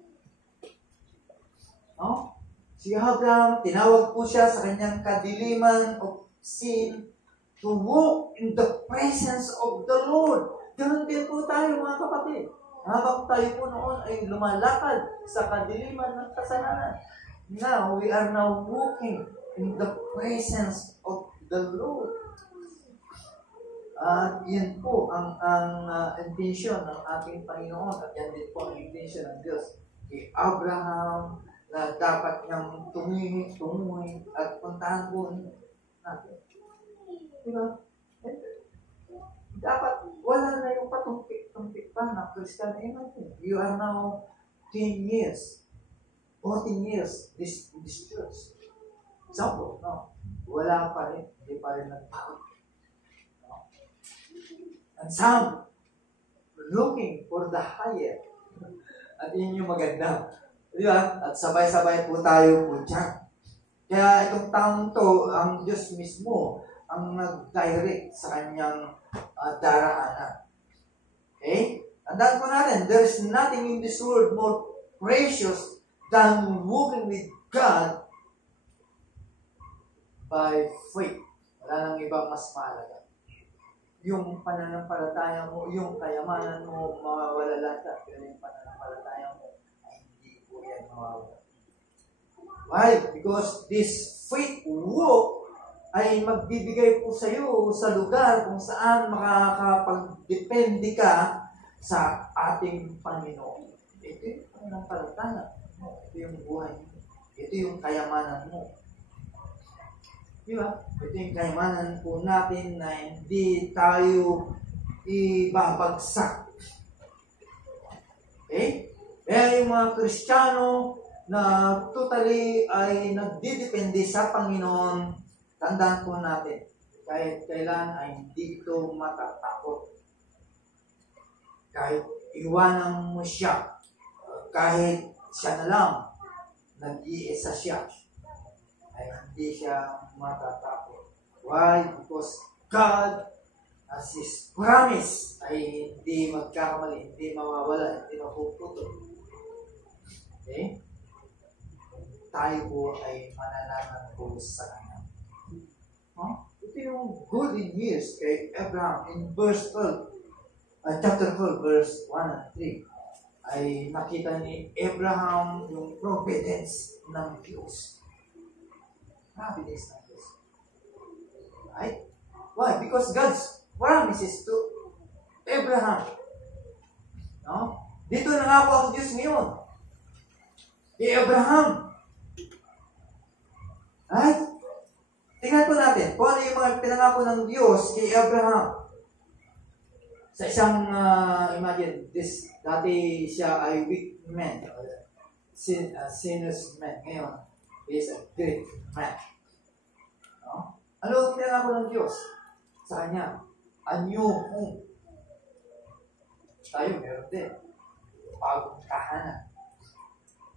No? Si Abraham, tinawag po siya sa kanyang kadiliman of sin to walk in the presence of the Lord. Ganun din po tayo mga kapatid. Habang tayo po noon ay lumalakad sa kadiliman ng kasalanan. Now, we are now walking in the presence of the Lord. At yan po ang intention ng ating Panginoon at yan din po ang intention ng Diyos kay Abraham na dapat niyang tumuhin at puntahan po natin. Diba? Dapat wala na yung patumpik-tumpik pa na Christian. You are now 10 years, 14 years this church. Example, no? Wala pa rin, hindi pa rin nagbago. No? And some looking for the higher. At yun yung maganda. Di ba? At sabay-sabay po tayo po dyan. Kaya itong taong to, ang Diyos mismo ang nag-direct sa kanyang daraanan. Okay? Tandaan po natin, there is nothing in this world more precious than walking with God by faith. Wala nang ibang mas mahalaga. Yung pananampalataya mo, yung kayamanan mo, mawawala lahat. Pero yung pananampalataya mo, ay hindi po yan mawawala. Why? Because this faith walk ay magbibigay po sa iyo sa lugar kung saan makakapagdepende ka sa ating Panginoon. Ito yung pananampalataya mo. Ito yung buhay mo. Ito yung kayamanan mo. Di ba? Ito yung kayamanan po natin na hindi tayo ibabagsak. Okay? Kaya yung mga Kristiyano na totally ay nagdidepende sa Panginoon, tandaan po natin, kahit kailan ay hindi ito matatakot. Kahit iwanan mo siya, kahit siya na lang, nag-iisa siya, ay hindi siya matatakot. Why? Because God, as His promise, ay hindi magkakamali, hindi mawawala, hindi mapuputol. Okay? Tayo po ay manananan po sa Kanya. Huh? Ito yung golden years kay Abraham in verse 12, chapter 12, verse 1 and 3, ay nakita ni Abraham yung providence ng Diyos. Providence ng Diyos. Right? Why? Because God's promises to Abraham. No? Dito nangako ang Diyos ngayon. Kay Abraham. Right? Tingnan po natin kung ano yung mga pinangako ng Diyos kay Abraham. Sa isang, imagine, dati siya ay weak man, sinner's man. Ngayon, he is a great man. No? Ano ang pinangako ng Diyos sa kanya? A new home. Tayo, meron din. Bagong tahanan.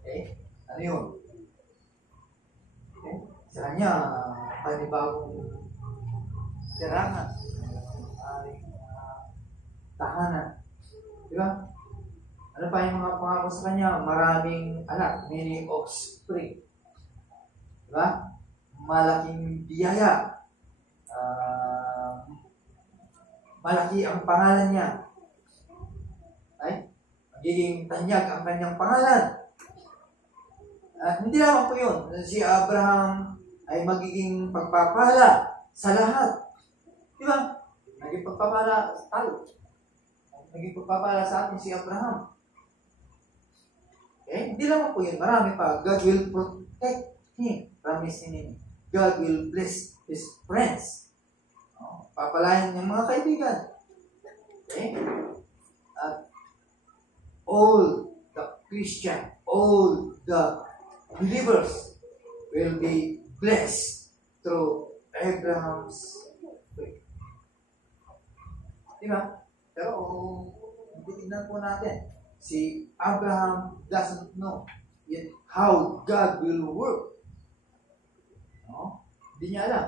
Okay? Ano yun? Okay? Sa kanya, panibagong sirangan. Tahanan. Di ba? Ano pa yung mga pangako sa kanya? Maraming anak, many offspring. Di ba? Malaking biyaya. Malaki ang pangalan niya. Ay? Magiging tanyag ang kanyang pangalan. At hindi lang po yun. Si Abraham ay magiging pagpapala sa lahat. Di ba? Naging pagpapala tayo. Naging pagpapala sa atin si Abraham. Okay? Hindi lang po yun. Marami pa. God will protect him. Promise him. God will bless his friends. Papalayan ng mga kaibigan. Okay? At all the Christian, all the believers will be blessed through Abraham's faith. Diba? Pero, titignan po natin, si Abraham doesn't know yet how God will work. No? Hindi niya alam.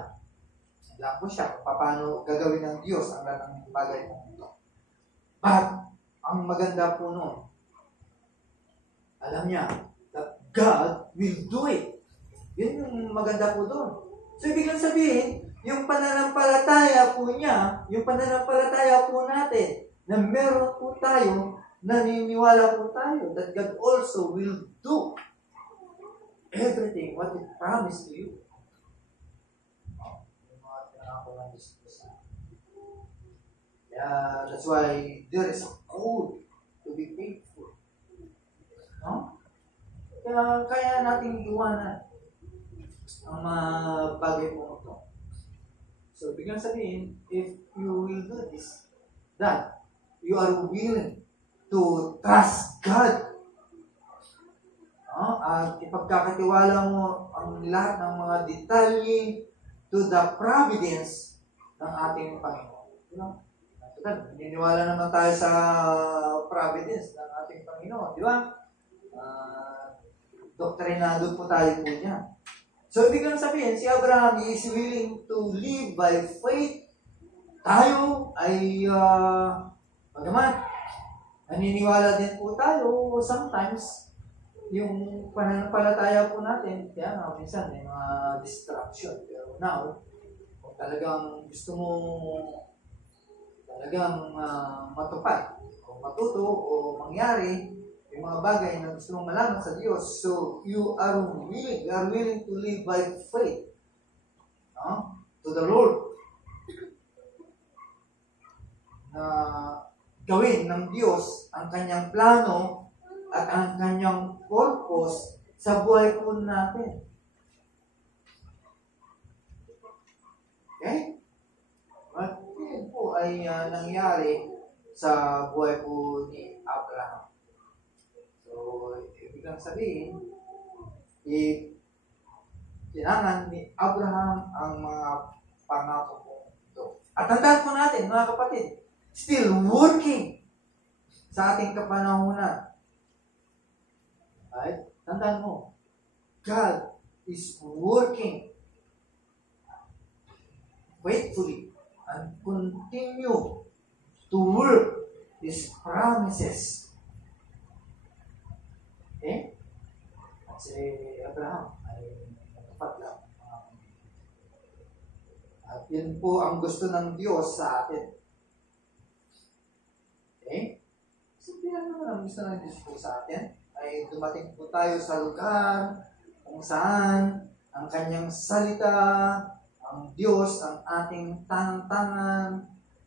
Alam po siya kung paano gagawin ng Diyos ang lahat ng bagay po ito. But, ang maganda po noon, alam niya that God will do it. Yun yung maganda po doon. So, ibig lang sabihin, yung pananampalataya po niya, yung pananampalataya po natin, na meron po tayo, naniniwala po tayo, that God also will do everything what He promised to you. That's why there is a code to be faithful. No? Kaya natin iwanan ang mga bagay po ito. So, biglang sabihin, if you will do this, that you are willing to trust God. At ipagkakatiwala mo ang lahat ng mga detalye to the providence ng ating Panginoon. Naniniwala naman tayo sa providence ng ating Panginoon, di ba? Doktrinado po tayo po niya. So, ibig lang sabihin, si Abraham is willing to live by faith. Tayo ay, bagaman, naniniwala din po tayo sometimes, yung pananampalataya po natin, kaya nga, minsan may mga distraction. Pero now, kung talagang gusto mo talagang matupad, o matuto, o mangyari, yung mga bagay na gusto mong malaman sa Diyos. So, you are willing to live by faith to the Lord. Na gawin ng Diyos ang kanyang plano at ang kanyang purpose sa buhay po natin. Okay? At yun po ay nangyari sa buhay po ni Abraham. So, ibig lang sabihin, kailangan ni Abraham ang mga pangako po ito. At tandaan po natin, mga kapatid, still working sa ating kapanahunan. Right? Tandaan mo, God is working faithfully and continue to work His promises. Okay? At si Abraham ay natupad lang. At yun po ang gusto ng Diyos sa atin. Okay? Simple lang naman ang gusto ng Diyos po sa atin. Ay dumating po tayo sa lugar kung saan ang kanyang salita, ang Diyos, ang ating tanang-tangan,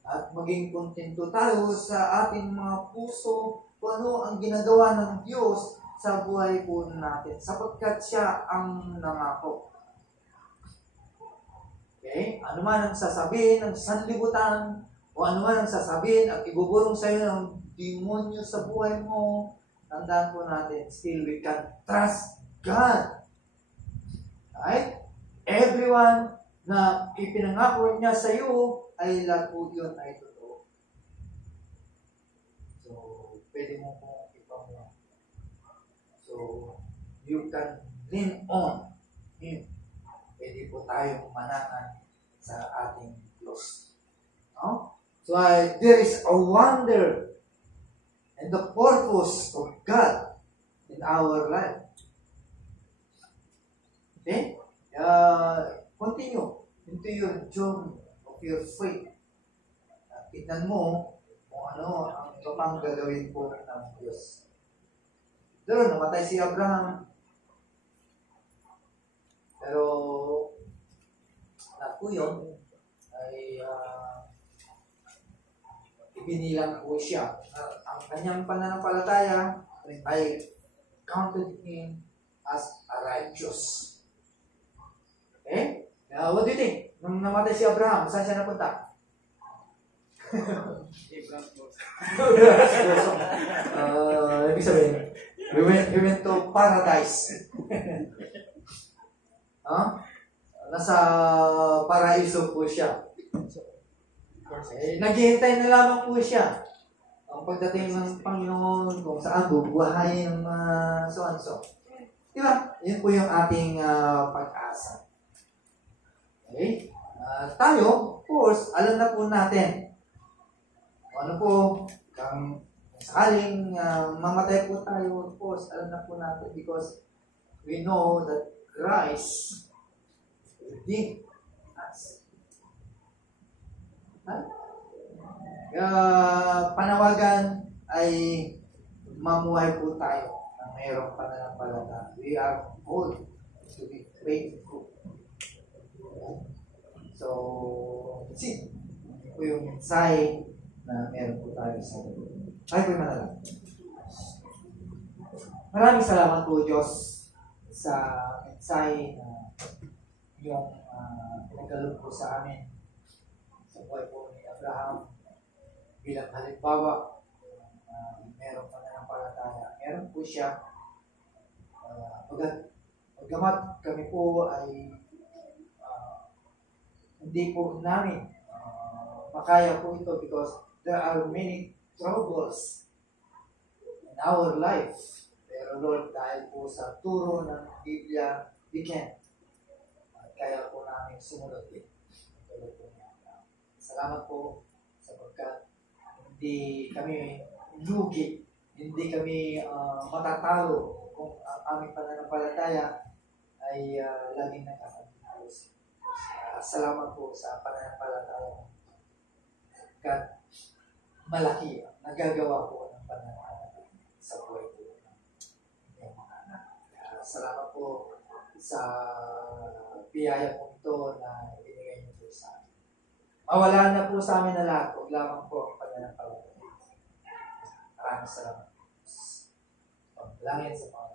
at maging kontento tayo sa ating mga puso kung ano ang ginagawa ng Diyos sa buhay po natin, sapagkat siya ang nangako. Okay? Ano man ang sasabihin ng sanlibutan, o ano man ang sasabihin at ibubulong sa iyo ng demonyo sa buhay mo, tandaan po natin, still we can trust God. Right? Everyone na ipinangako niya sa iyo ay lahat po yun ay totoo. So, pwede mo kong ipamula. So, you can lean on Him. Pwede po tayong manangan sa ating Diyos. No? So, there is a wonder and the purpose of God in our life. Okay? Continue into your journey of your faith. Tignan mo kung ano ang pang gagawin po ng Diyos. Doon, namatay si Abraham. Pero, lahat po yun ay ibinilang po siya. Ang kanyang pananampalataya ay counted him as a righteous. Okay? What do you think? Nung namatay si Abraham, saan siya napunta? Ibig sabihin, he went to paradise. Nasa paraiso po siya. Naghihintay na lamang po siya ang pagdating ng Panginoon kung saan bubuhayin ng so-and-so. Diba? Yun po yung ating pag-asa. Okay? Tayo, of course, alam na po natin ano po, kung sakaling mamatay po tayo, of course, alam na po natin because we know that Christ redeemed us. Panawagan ay mamuhay po tayo na mayroong pananampalataya. We are called to be faithful. So, that's it. Ito po yung mensahe na meron po tayo sa mundo. Tayo po'y manalangin. Maraming salamat po, Diyos, sa mensahe na yung pinagkaloob po sa amin. sa buhay po ni Abraham bilang halimbawa merong pananampalataya. Meron po siya, bagamat kami po ay hindi po namin makaya po ito because there are many troubles in our life. Pero Lord, dahil po sa turo ng Biblia, we can. Kaya po namin sumunod din. Salamat po sapagkat hindi kami lugi, hindi kami matatalo kung ang aming pananampalataya ay laging nakakapagpapos. Salamat po sa pananampalataya sapagkat malaki ang nagagawa po ng pananampalataya sa buhay po ng inyong mga anak. Salamat po sa biyaya po ito na ibinigay niyo po sa amin. Mawala na po sa amin na lahat, huwag lamang po ang pananampalataya. Maraming salamat. Pagdalangin sa mga